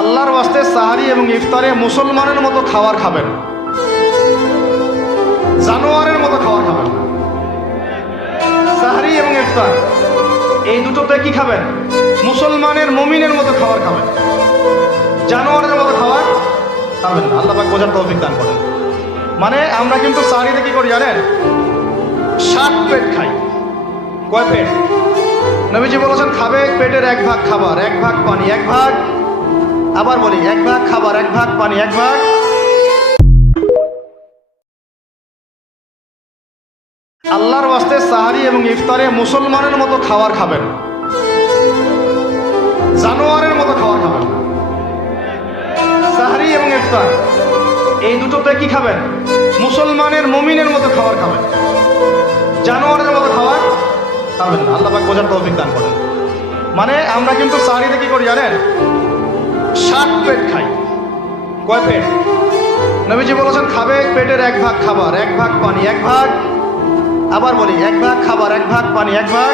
আল্লাহর ওয়াস্তে সাহারি এবং ইফতারে মুসলমানের মতো খাবার খাবেন, জানোয়ারের মতো খাবার খাবেন না। সাহারি এবং ইফতার এই দুটোতে কি খাবেন? মুসলমানের মুমিনের মতো খাবার খাবেন, জানোয়ারের মতো খাবার খাবেন না। আল্লাহ পাক বোঝার তৌফিক দান করেন। মানে আমরা কিন্তু সাহারিতে কি করি জানেন? 7 পেট খাই। কয় পেট? নবীজি বলেছেন খাবে পেটের 1 ভাগ খাবার, 1 ভাগ পানি, 1 ভাগ, আবার বলি 1 ভাগ খাবার, 1 ভাগ পানি, 1 ভাগ। আল্লাহর ওয়াস্তে সাহারি এবং ইফতারে মুসলমানের মতো খাবার খাবেন, জানোয়ারের মতো খাবার খাবেন না। সাহারি এবং ইফতার এই দুটোতে কি খাবেন? মুসলমানের মুমিনের মতো খাবার খাবেন, জানোয়ারের মতো খাবার খাবেন না। আল্লাহ পাক বোঝার তৌফিক দান করেন। মানে আমরা কিন্তু সাহারিতে কি করি জানেন? 7 পেট খাই। কয় পেট? নবীজি বলেছেন খাবে পেটের 1 ভাগ খাবার, 1 ভাগ পানি, 1 ভাগ, আবার বলি 1 ভাগ খাবার, 1 ভাগ পানি, 1 ভাগ।